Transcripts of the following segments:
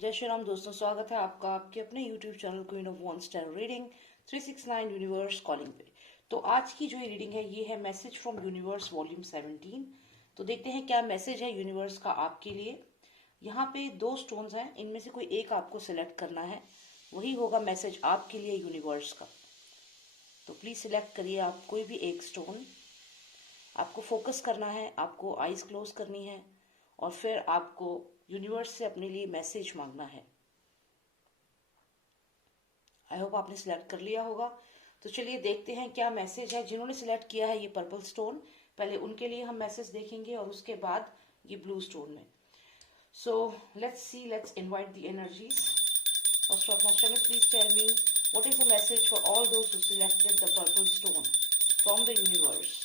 जय श्री राम दोस्तों, स्वागत है आपका आपके अपने YouTube channel queen of one star reading 369 universe calling पे। तो आज की जो ये रीडिंग है ये है मैसेज फ्रॉम यूनिवर्स वॉल्यूम 17। तो देखते हैं क्या मैसेज है यूनिवर्स का आपके लिए। यहाँ पे दो स्टोन्स हैं, इनमें से कोई एक आपको सिलेक्ट करना है, वही होगा मैसेज आपके लिए यूनिवर्स का। तो प्लीज सिलेक्ट करिए आप कोई भी एक स्टोन। आपको फोकस करना है, आपको आईज क्लोज करनी है और फिर आपको यूनिवर्स से अपने लिए मैसेज मांगना है। आई होप आपने सिलेक्ट कर लिया होगा। तो चलिए देखते हैं क्या मैसेज है। जिन्होंने सिलेक्ट किया है ये पर्पल स्टोन, पहले उनके लिए हम मैसेज देखेंगे और उसके बाद ये ब्लू स्टोन में। So let's see, let's invite the energies. First of all please tell me what is the message for all those who selected the purple stone from the universe,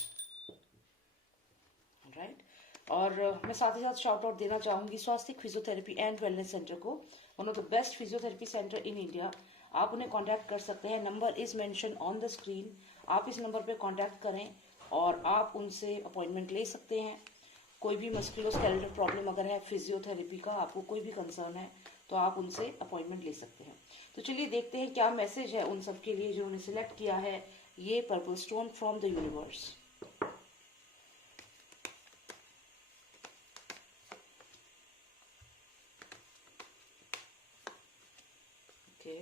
right. और मैं साथ ही साथ shout out देना चाहूंगी Swastik physiotherapy and wellness centre को, one of the best physiotherapy centre in India. आप उन्हें कांटेक्ट कर सकते हैं, number is mention on the screen. आप इस नंबर पे कांटेक्ट करें और आप उनसे अपॉइंटमेंट ले सकते हैं। कोई भी मस्कुलोस्केलेटल प्रॉब्लम अगर है, फिजियोथेरेपी का आपको कोई भी कंसर्न है, तो आप उनसे अपॉइंटमेंट ले सकते हैं। तो चलिए देखते हैं क्या मैसेज है उन सबके लिए जिन्होंने सिलेक्ट किया है ये purple stone from the universe. Okay,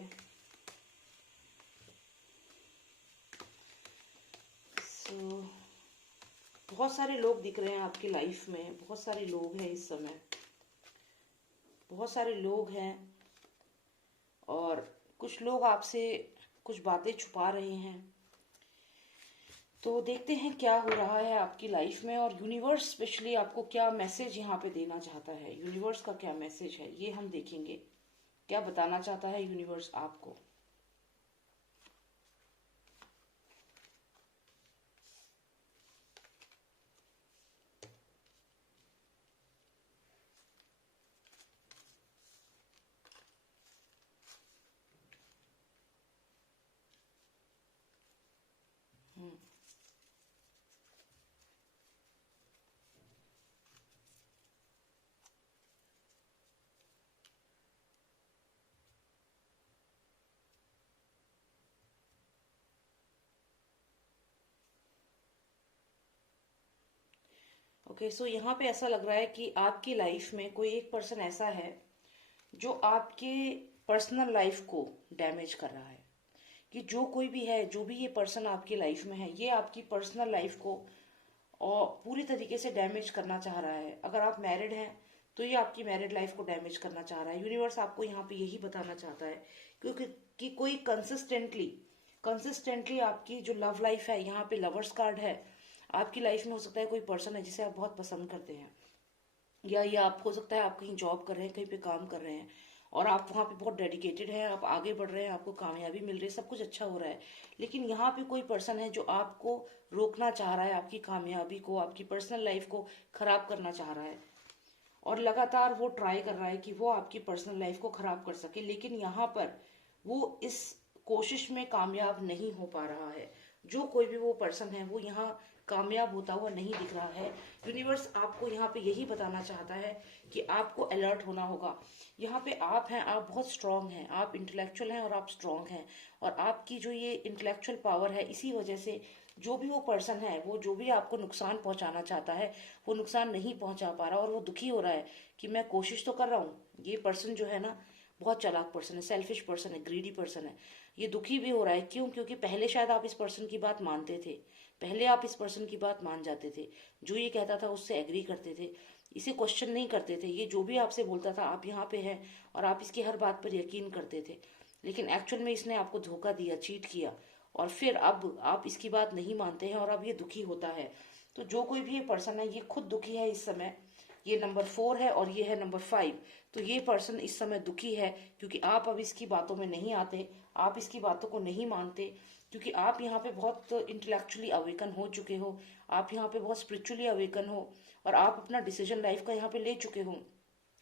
so बहुत सारे लोग दिख रहे हैं आपकी लाइफ में, बहुत सारे लोग हैं इस समय, बहुत सारे लोग हैं और कुछ लोग आपसे कुछ बातें छुपा रहे हैं। तो देखते हैं क्या हो रहा है आपकी लाइफ में और यूनिवर्स स्पेशली आपको क्या मैसेज यहाँ पे देना चाहता है। यूनिवर्स का क्या मैसेज है ये हम देखेंगे, क्या बताना चाहता है यूनिवर्स आपको। ओके, सो यहाँ पे ऐसा लग रहा है कि आपकी लाइफ में कोई एक पर्सन ऐसा है जो आपके पर्सनल लाइफ को डैमेज कर रहा है। कि जो कोई भी है, जो भी ये पर्सन आपकी लाइफ में है, ये आपकी पर्सनल लाइफ को और पूरी तरीके से डैमेज करना चाह रहा है। अगर आप मैरिड हैं तो ये आपकी मैरिड लाइफ को डैमेज करना चाह रहा है। यूनिवर्स आपको यहाँ पे यही बताना चाहता है क्योंकि कि कोई कंसिस्टेंटली आपकी जो लव लाइफ है, यहाँ पे लवर्स कार्ड है। आपकी लाइफ में हो सकता है कोई पर्सन है जिसे आप बहुत पसंद करते हैं, या ये आप हो सकता है आप कहीं जॉब कर रहे हैं, कहीं पे काम कर रहे हैं और आप वहाँ पे बहुत डेडिकेटेड हैं, आप आगे बढ़ रहे हैं, आपको कामयाबी मिल रही है, सब कुछ अच्छा हो रहा है। लेकिन यहाँ पे कोई पर्सन है जो आपको रोकना चाह रहा है, आपकी कामयाबी को, आपकी पर्सनल लाइफ को खराब करना चाह रहा है और लगातार वो ट्राई कर रहा है कि वो आपकी पर्सनल लाइफ को खराब कर सके। लेकिन यहाँ पर वो इस कोशिश में कामयाब नहीं हो पा रहा है। जो कोई भी वो पर्सन है वो यहाँ कामयाब होता हुआ नहीं दिख रहा है। यूनिवर्स आपको यहाँ पे यही बताना चाहता है कि आपको अलर्ट होना होगा। यहाँ पे आप हैं, आप बहुत स्ट्रांग हैं, आप इंटेलेक्चुअल हैं और आप स्ट्रांग हैं और आपकी जो ये इंटेलेक्चुअल पावर है, इसी वजह से जो भी वो पर्सन है, वो जो भी आपको नुकसान पहुंचाना चाहता है वो नुकसान नहीं पहुंचा पा रहा और वो दुखी हो रहा है कि मैं कोशिश तो कर रहा हूँ। ये पर्सन जो है ना बहुत चालाक पर्सन है, सेल्फिश पर्सन है, ग्रीडी पर्सन है। ये दुखी भी हो रहा है, क्यों? क्योंकि पहले शायद आप इस पर्सन की बात मानते थे, पहले आप इस पर्सन की बात मान जाते थे, जो ये कहता था उससे एग्री करते थे, इसे क्वेश्चन नहीं करते थे। ये जो भी आपसे बोलता था आप यहाँ पे हैं और आप इसकी हर बात पर यकीन करते थे। लेकिन एक्चुअल में इसने आपको धोखा दिया, चीट किया और फिर अब आप इसकी बात नहीं मानते हैं और अब ये दुखी होता है। तो जो कोई भी ये पर्सन है ये खुद दुखी है इस समय। ये नंबर 4 है और ये है नंबर 5। तो ये पर्सन इस समय दुखी है क्योंकि आप अब इसकी बातों में नहीं आते, आप इसकी बातों को नहीं मानते, क्योंकि आप यहाँ पे बहुत इंटेलेक्चुअली अवेकन हो चुके हो, आप यहाँ पे बहुत स्पिरिचुअली अवेकन हो और आप अपना डिसीजन लाइफ का यहाँ पे ले चुके हो।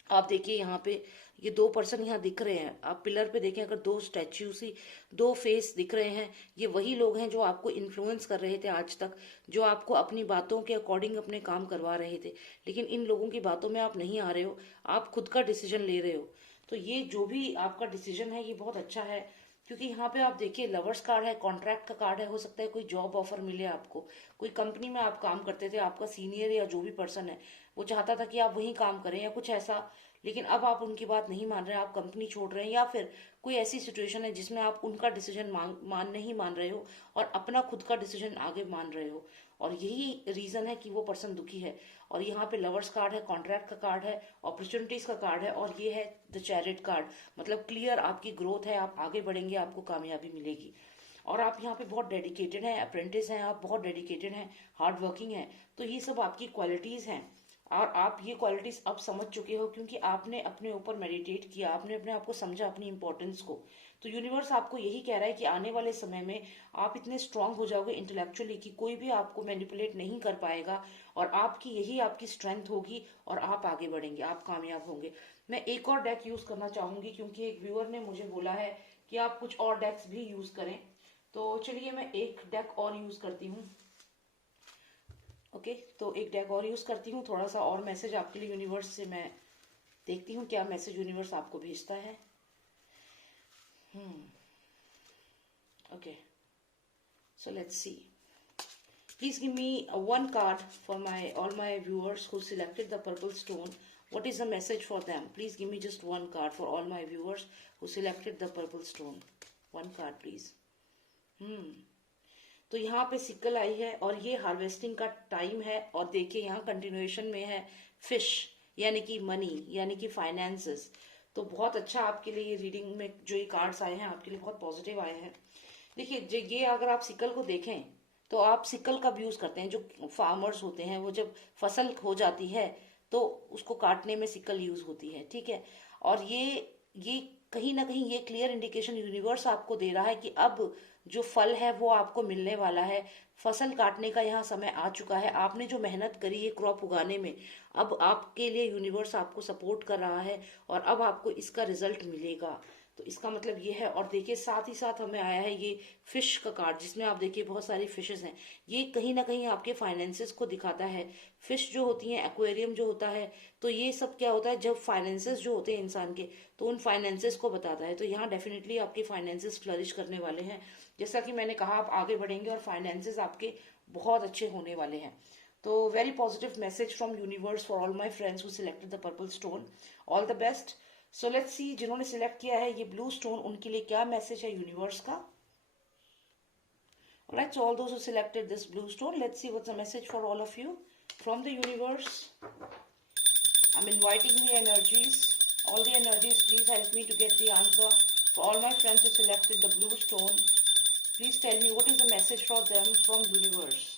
आप देखिए यहाँ पे ये दो पर्सन यहाँ दिख रहे हैं, आप पिलर पे देखें, अगर दो स्टैच्यू सी दो फेस दिख रहे हैं, ये वही लोग हैं जो आपको इन्फ्लुएंस कर रहे थे आज तक, जो आपको अपनी बातों के अकॉर्डिंग अपने काम करवा रहे थे। लेकिन इन लोगों की बातों में आप नहीं आ रहे हो, आप खुद का डिसीजन ले रहे हो। तो ये जो भी आपका डिसीजन है ये बहुत अच्छा है, क्योंकि यहाँ पे आप देखिए लवर्स कार्ड है, कॉन्ट्रैक्ट का कार्ड है। हो सकता है कोई जॉब ऑफर मिले आपको, कोई कंपनी में आप काम करते थे, आपका सीनियर या जो भी पर्सन है वो चाहता था कि आप वहीं काम करें या कुछ ऐसा, लेकिन अब आप उनकी बात नहीं मान रहे, आप कंपनी छोड़ रहे हैं, या फिर कोई ऐसी सिचुएशन है जिसमें आप उनका डिसीजन नहीं मान रहे हो और अपना खुद का डिसीजन आगे मान रहे हो, और यही रीजन है कि वो पर्सन दुखी है। और यहाँ पे लवर्स कार्ड है, कॉन्ट्रैक्ट का कार्ड है, अपॉर्चुनिटीज का कार्ड है, और ये है द चैरिट कार्ड। मतलब क्लियर आपकी ग्रोथ है, आप आगे बढ़ेंगे, आपको कामयाबी मिलेगी। और आप यहाँ पे बहुत डेडिकेटेड हैं, अप्रेंटिस हैं, आप बहुत डेडिकेटेड हैं, हार्ड वर्किंग हैं, तो ये सब आपकी क्वालिटीज हैं। और आप ये क्वालिटीज अब समझ चुके हो, क्योंकि आपने अपने ऊपर मेडिटेट किया, आपने अपने आप को समझा, अपनी इंपॉर्टेंस को। तो यूनिवर्स आपको यही कह रहा है कि आने वाले समय में आप इतने स्ट्रांग हो जाओगे इंटेलेक्चुअली कि कोई भी आपको मैनिपुलेट नहीं कर पाएगा, और आपकी यही आपकी स्ट्रेंथ होगी, और आप आगे बढ़ेंगे, आप कामयाब होंगे। मैं एक और डेक यूज करना चाहूंगी, क्योंकि एक व्यूअर ने मुझे बोला है कि आप कुछ और डेक्स भी यूज करें, तो चलिए मैं एक डेक और यूज करती हूँ। ओके, तो एक डेक और यूज करती हूँ, थोड़ा सा और मैसेज आपके लिए यूनिवर्स से मैं देखती हूँ क्या मैसेज यूनिवर्स आपको भेजता है। Okay, so let's see. Please give me one card for all my viewers who selected the purple stone. What is the message for them? Please give me just one card for all my viewers who selected the purple stone. One card, please. तो यहाँ पे sickle आई है, और ये harvesting का time है, और देखिए यहाँ कंटिन्यूएशन में है फिश, यानी कि मनी, यानी कि फाइनेंसेस। तो बहुत अच्छा आपके लिए ये रीडिंग में जो ये कार्ड्स आए हैं आपके लिए बहुत पॉजिटिव आए हैं। देखिए ये अगर आप सिक्कल को देखें तो आप सिक्कल कब यूज करते हैं, जो फार्मर्स होते हैं वो जब फसल हो जाती है तो उसको काटने में सिक्कल यूज होती है, ठीक है। और ये कहीं ना कहीं ये क्लियर इंडिकेशन यूनिवर्स आपको दे रहा है कि अब जो फल है वो आपको मिलने वाला है, फसल काटने का यहाँ समय आ चुका है। आपने जो मेहनत करी है क्रॉप उगाने में, अब आपके लिए यूनिवर्स आपको सपोर्ट कर रहा है, और अब आपको इसका रिजल्ट मिलेगा। तो इसका मतलब ये है। और देखिए साथ ही साथ हमें आया है ये फिश का कार्ड, जिसमें आप देखिए बहुत सारी फिशेस हैं। ये कहीं ना कहीं आपके फाइनेंसेस को दिखाता है। फिश जो होती हैं, एक्वेरियम जो होता है, तो ये सब क्या होता है, जब फाइनेंसेस जो होते हैं इंसान के, तो उन फाइनेंसेस को बताता है। तो यहाँ डेफिनेटली आपके फाइनेंसेस फ्लरिश करने वाले हैं। जैसा कि मैंने कहा, आप आगे बढ़ेंगे और फाइनेंसेस आपके बहुत अच्छे होने वाले हैं। तो very positive message from universe for all my friends who selected the purple stone. All the best. So let's सी, जिन्होंने सिलेक्ट किया है ये ब्लू स्टोन, उनके लिए क्या मैसेज है यूनिवर्स का। Alright, so all those who selected this blue stone, let's see what's the message for all of you from the universe. I'm inviting the energies. All the energies, please help me to get the answer. For all my friends who selected the blue stone, please tell me what is the message for them from universe.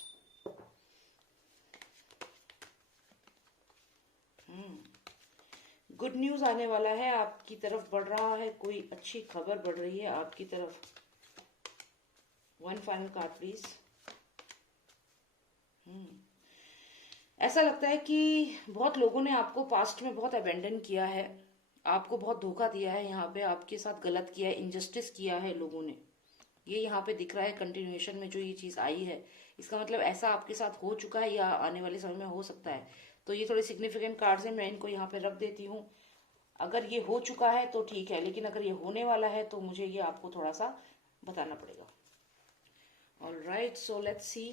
Good news आने वाला है, आपकी तरफ बढ़ रहा है, कोई अच्छी खबर बढ़ रही है आपकी तरफ। One final card please. ऐसा लगता है कि बहुत लोगों ने आपको पास्ट में बहुत अबेंडन किया है, आपको बहुत धोखा दिया है, यहाँ पे आपके साथ गलत किया है, इनजस्टिस किया है लोगों ने। ये यहाँ पे दिख रहा है कंटिन्यूएशन में जो ये चीज आई है, इसका मतलब ऐसा आपके साथ हो चुका है या आने वाले समय में हो सकता है। तो ये थोड़े सिग्निफिकेंट कार्ड्स हैं, मैं इनको यहाँ पे रख देती हूँ। अगर ये हो चुका है तो ठीक है, लेकिन अगर ये होने वाला है तो मुझे ये आपको थोड़ा सा बताना पड़ेगा। Alright, so let's C.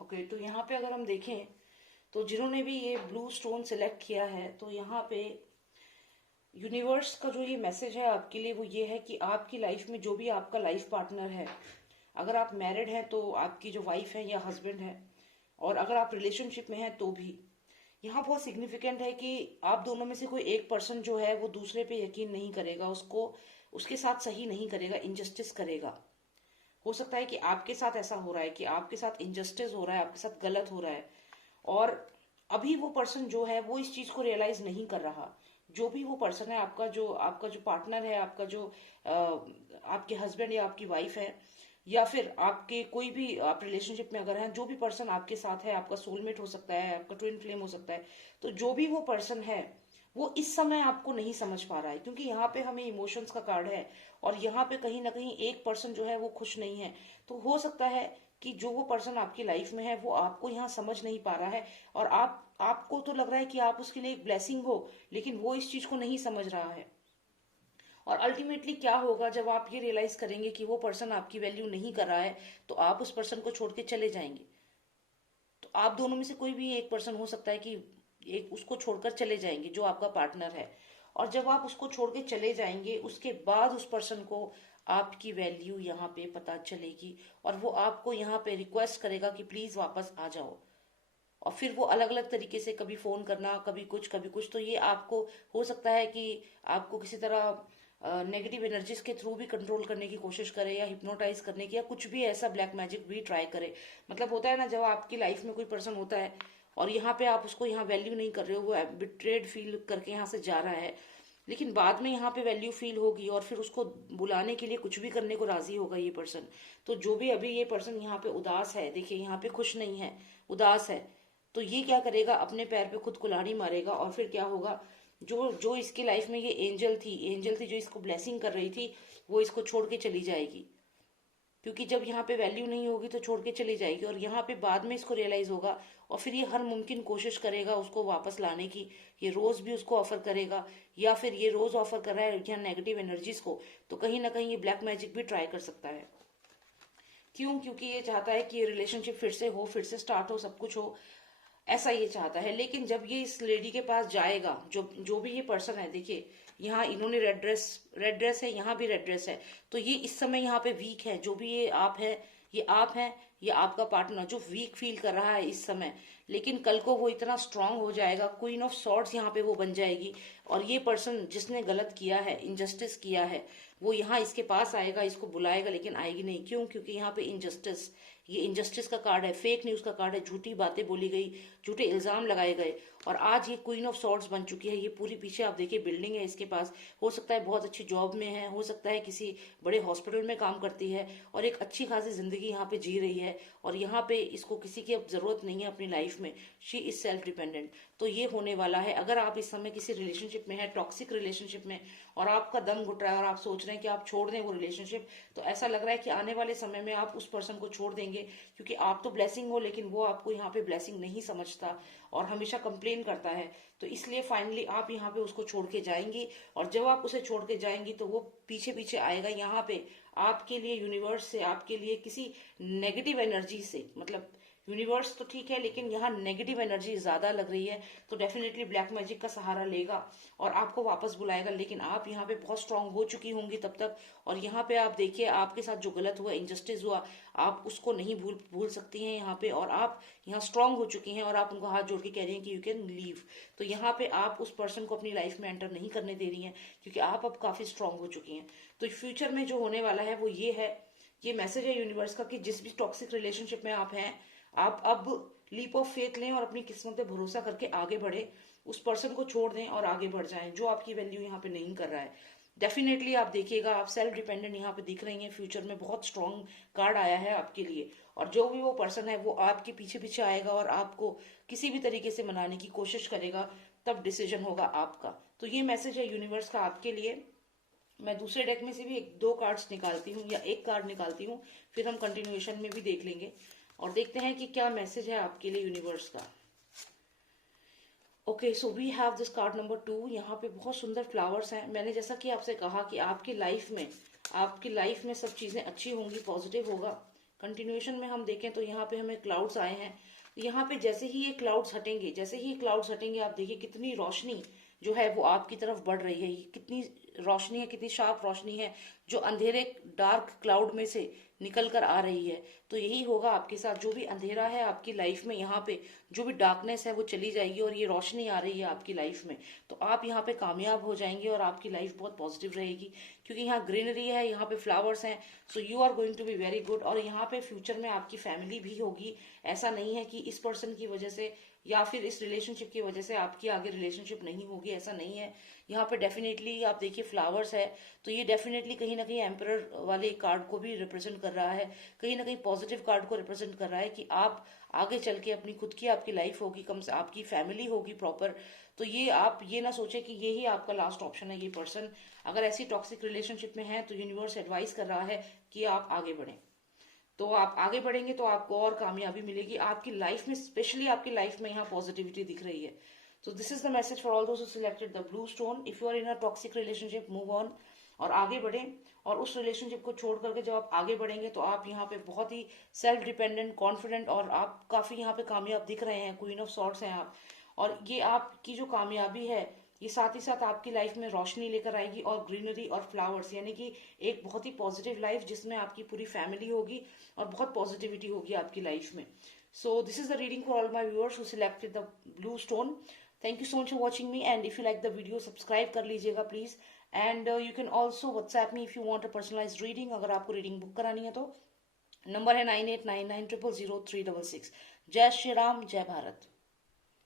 Okay, तो यहाँ पे अगर हम देखें तो जिन्होंने भी ये ब्लू स्टोन सिलेक्ट किया है, तो यहाँ पे यूनिवर्स का जो ये मैसेज है आपके लिए वो ये है कि आपकी लाइफ में जो भी आपका लाइफ पार्टनर है, अगर आप मैरिड हैं तो आपकी जो वाइफ है या हस्बैंड है, और अगर आप रिलेशनशिप में हैं तो भी, यहाँ बहुत सिग्निफिकेंट है कि आप दोनों में से कोई एक पर्सन जो है वो दूसरे पे यकीन नहीं करेगा, उसको उसके साथ सही नहीं करेगा, इनजस्टिस करेगा। हो सकता है कि आपके साथ ऐसा हो रहा है कि आपके साथ इनजस्टिस हो रहा है, आपके साथ गलत हो रहा है, और अभी वो पर्सन जो है वो इस चीज को रियलाइज नहीं कर रहा। जो भी वो पर्सन है, आपका जो पार्टनर है, आपका जो आपके हस्बैंड या आपकी वाइफ है, या फिर आपके कोई भी आप रिलेशनशिप में अगर हैं, जो भी पर्सन आपके साथ है, आपका सोलमेट हो सकता है, आपका ट्विन फ्लेम हो सकता है, तो जो भी वो पर्सन है वो इस समय आपको नहीं समझ पा रहा है, क्योंकि यहाँ पे हमें इमोशंस का कार्ड है और यहाँ पे कहीं ना कहीं एक पर्सन जो है वो खुश नहीं है। तो हो सकता है कि जो वो पर्सन आपकी लाइफ में है वो आपको यहाँ समझ नहीं पा रहा है, और आपको तो लग रहा है कि आप उसके लिए एक ब्लेसिंग हो, लेकिन वो इस चीज को नहीं समझ रहा है। और अल्टीमेटली क्या होगा जब आप ये रियलाइज करेंगे कि वो पर्सन आपकी वैल्यू नहीं कर रहा है, तो आप उस पर्सन को छोड़ के चले जाएंगे। तो आप दोनों में से कोई भी एक पर्सन हो सकता है कि एक उसको छोड़कर चले जाएंगे, जो आपका पार्टनर है। और जब आप उसको छोड़ के चले जाएंगे, उसके बाद उस पर्सन को आपकी वैल्यू यहाँ पे पता चलेगी, और वो आपको यहाँ पे रिक्वेस्ट करेगा कि प्लीज वापस आ जाओ। और फिर वो अलग अलग तरीके से, कभी फोन करना, कभी कुछ, तो ये आपको हो सकता है कि आपको किसी तरह नेगेटिव एनर्जीज के थ्रू भी कंट्रोल करने की कोशिश करे, या हिप्नोटाइज करने की, या कुछ भी ऐसा ब्लैक मैजिक भी ट्राई करे। मतलब होता है ना, जब आपकी लाइफ में कोई पर्सन होता है और यहाँ पे आप उसको यहाँ वैल्यू नहीं कर रहे हो, वो बिट्रेड फील करके यहाँ से जा रहा है, लेकिन बाद में यहाँ पे वैल्यू फील होगी और फिर उसको बुलाने के लिए कुछ भी करने को राजी होगा ये पर्सन। तो जो भी अभी ये पर्सन यहाँ पे उदास है, देखिए यहाँ पे खुश नहीं है, उदास है, तो ये क्या करेगा, अपने पैर पे खुद कुल्हाड़ी मारेगा। और फिर क्या होगा, जो जो इसकी लाइफ में ये एंजल थी जो इसको ब्लेसिंग कर रही थी, वो इसको छोड़ के चली जाएगी। क्योंकि जब यहाँ पे वैल्यू नहीं होगी तो छोड़ के चली जाएगी, और यहाँ पे बाद में इसको रियलाइज होगा, और फिर ये हर मुमकिन कोशिश करेगा उसको वापस लाने की। ये रोज भी उसको ऑफर करेगा, या फिर ये रोज ऑफर कर रहा है यहाँ नेगेटिव एनर्जीज को, तो कहीं ना कहीं ये ब्लैक मैजिक भी ट्राई कर सकता है। क्यों? क्योंकि ये चाहता है कि ये रिलेशनशिप फिर से हो, फिर से स्टार्ट हो, सब कुछ हो, ऐसा ये चाहता है। लेकिन जब ये इस लेडी के पास जाएगा, जो जो भी ये पर्सन है, देखिए यहाँ इन्होंने रेड ड्रेस है, यहाँ भी रेड ड्रेस है, तो ये इस समय यहाँ पे वीक है। जो भी ये आप है, ये आप है, ये आपका पार्टनर जो वीक फील कर रहा है इस समय, लेकिन कल को वो इतना स्ट्रांग हो जाएगा, क्वीन ऑफ सॉर्ड्स यहाँ पे वो बन जाएगी। और ये पर्सन जिसने गलत किया है, इनजस्टिस किया है, वो यहाँ इसके पास आएगा, इसको बुलाएगा, लेकिन आएगी नहीं। क्यों? क्योंकि यहाँ पे इनजस्टिस, ये इनजस्टिस का कार्ड है, फेक न्यूज का कार्ड है, झूठी बातें बोली गई, झूठे इल्जाम लगाए गए, और आज ये क्वीन ऑफ सॉर्ड्स बन चुकी है। ये पूरी पीछे आप देखिए बिल्डिंग है इसके पास, हो सकता है बहुत अच्छी जॉब में है, हो सकता है किसी बड़े हॉस्पिटल में काम करती है, और एक अच्छी खासी जिंदगी यहाँ पे जी रही है, और यहाँ पे इसको किसी की अब जरूरत नहीं है अपनी लाइफ में, शी इज सेल्फ डिपेंडेंट। तो ये होने वाला है। अगर आप इस समय किसी रिलेशनशिप में है, टॉक्सिक रिलेशनशिप में, और आपका दम घुट रहा है और आप सोच रहे हैं कि आप छोड़ दें वो रिलेशनशिप, तो ऐसा लग रहा है कि आने वाले समय में आप उस पर्सन को छोड़ देंगे, क्योंकि आप तो ब्लेसिंग हो, लेकिन वो आपको यहाँ पे ब्लेसिंग नहीं समझता और हमेशा कंप्लेन करता है। तो इसलिए फाइनली आप यहाँ पे उसको छोड़ के जाएंगी, और जब आप उसे छोड़ के जाएंगी तो वो पीछे पीछे आएगा यहाँ पे आपके लिए, यूनिवर्स से आपके लिए किसी नेगेटिव एनर्जी से। मतलब यूनिवर्स तो ठीक है, लेकिन यहाँ नेगेटिव एनर्जी ज्यादा लग रही है, तो डेफिनेटली ब्लैक मैजिक का सहारा लेगा और आपको वापस बुलाएगा। लेकिन आप यहाँ पे बहुत स्ट्रांग हो चुकी होंगी तब तक, और यहाँ पे आप देखिए आपके साथ जो गलत हुआ, इनजस्टिस हुआ, आप उसको नहीं भूल सकती हैं यहाँ पे, और आप यहाँ स्ट्रांग हो चुकी हैं, और आप उनको हाथ जोड़ के कह रही हैं कि यू कैन लीव। तो यहाँ पे आप उस पर्सन को अपनी लाइफ में एंटर नहीं करने दे रही हैं, क्योंकि आप अब काफी स्ट्रांग हो चुकी हैं। तो फ्यूचर में जो होने वाला है वो ये है, ये मैसेज है यूनिवर्स का कि जिस भी टॉक्सिक रिलेशनशिप में आप हैं, आप अब लीप ऑफ फेथ लें और अपनी किस्मत पे भरोसा करके आगे बढ़े, उस पर्सन को छोड़ दें और आगे बढ़ जाएं जो आपकी वैल्यू यहाँ पे नहीं कर रहा है। डेफिनेटली आप देखिएगा, आप सेल्फ डिपेंडेंट यहाँ पे दिख रही हैं, फ्यूचर में बहुत स्ट्रांग कार्ड आया है आपके लिए, और जो भी वो पर्सन है वो आपके पीछे पीछे आएगा और आपको किसी भी तरीके से मनाने की कोशिश करेगा, तब डिसीजन होगा आपका। तो ये मैसेज है यूनिवर्स का आपके लिए। मैं दूसरे डेक में से भी एक दो कार्ड्स निकालती हूँ, या एक कार्ड निकालती हूँ, फिर हम कंटिन्यूएशन में भी देख लेंगे और देखते हैं कि क्या मैसेज है आपके लिए यूनिवर्स का। Okay, so we have this card number 2। यहाँ पे बहुत सुंदर फ्लावर्स हैं। मैंने जैसा कि आपसे कहा कि आपकी लाइफ में सब चीजें अच्छी होंगी, पॉजिटिव होगा। कंटिन्यूएशन में हम देखें तो यहाँ पे हमें क्लाउड्स आए हैं। यहाँ पे जैसे ही ये क्लाउड्स हटेंगे, आप देखिए कितनी रोशनी जो है वो आपकी तरफ बढ़ रही है। ये कितनी रोशनी है, कितनी शार्प रोशनी है जो अंधेरे डार्क क्लाउड में से निकल कर आ रही है। तो यही होगा आपके साथ, जो भी अंधेरा है आपकी लाइफ में, यहाँ पे जो भी डार्कनेस है वो चली जाएगी और ये रोशनी आ रही है आपकी लाइफ में। तो आप यहाँ पे कामयाब हो जाएंगे और आपकी लाइफ बहुत पॉजिटिव रहेगी, क्योंकि यहाँ ग्रीनरी है, यहाँ पे फ्लावर्स हैं। So you are going to be very good. और यहाँ पे फ्यूचर में आपकी फैमिली भी होगी। ऐसा नहीं है कि इस पर्सन की वजह से या फिर इस रिलेशनशिप की वजह से आपकी आगे रिलेशनशिप नहीं होगी, ऐसा नहीं है। यहाँ पे डेफिनेटली आप देखिए फ्लावर्स है, तो ये डेफिनेटली कहीं ना कहीं एम्परर वाले कार्ड को भी रिप्रेजेंट कर रहा है, कहीं ना कहीं पॉजिटिव कार्ड को रिप्रेजेंट कर रहा है कि आप आगे चल के अपनी खुद की आपकी लाइफ होगी, कम से आपकी फैमिली होगी प्रॉपर। तो ये आप ये ना सोचे कि ये ही आपका लास्ट ऑप्शन है। ये पर्सन अगर ऐसी टॉक्सिक रिलेशनशिप में है तो यूनिवर्स एडवाइस कर रहा है कि आप आगे बढ़ें। तो आप आगे बढ़ेंगे तो आपको और कामयाबी मिलेगी आपकी लाइफ में, स्पेशली आपकी लाइफ में यहाँ पॉजिटिविटी दिख रही है। तो this is the message for all those who selected the blue stone. If you are in a toxic relationship, move on और आगे बढ़ें। और उस रिलेशनशिप को छोड़ करके जब आप आगे बढ़ेंगे तो आप यहाँ पे बहुत ही सेल्फ डिपेंडेंट, कॉन्फिडेंट और आप काफी यहाँ पे कामयाब दिख रहे हैं, क्वीन ऑफ सॉर्ट्स हैं आप। और ये आपकी जो कामयाबी है ये साथ ही साथ आपकी लाइफ में रोशनी लेकर आएगी और ग्रीनरी और फ्लावर्स, यानी कि एक बहुत ही पॉजिटिव लाइफ जिसमें आपकी पूरी फैमिली होगी और बहुत पॉजिटिविटी होगी आपकी लाइफ में। So this is the reading for all my viewers who selected the blue stone. Thank you so much for watching me, and if you like the video subscribe कर लीजिएगा please. And you can also WhatsApp me if you want a personalised reading, अगर आपको reading book करानी है तो। Number है 9899000366। जय श्री राम, जय भारत।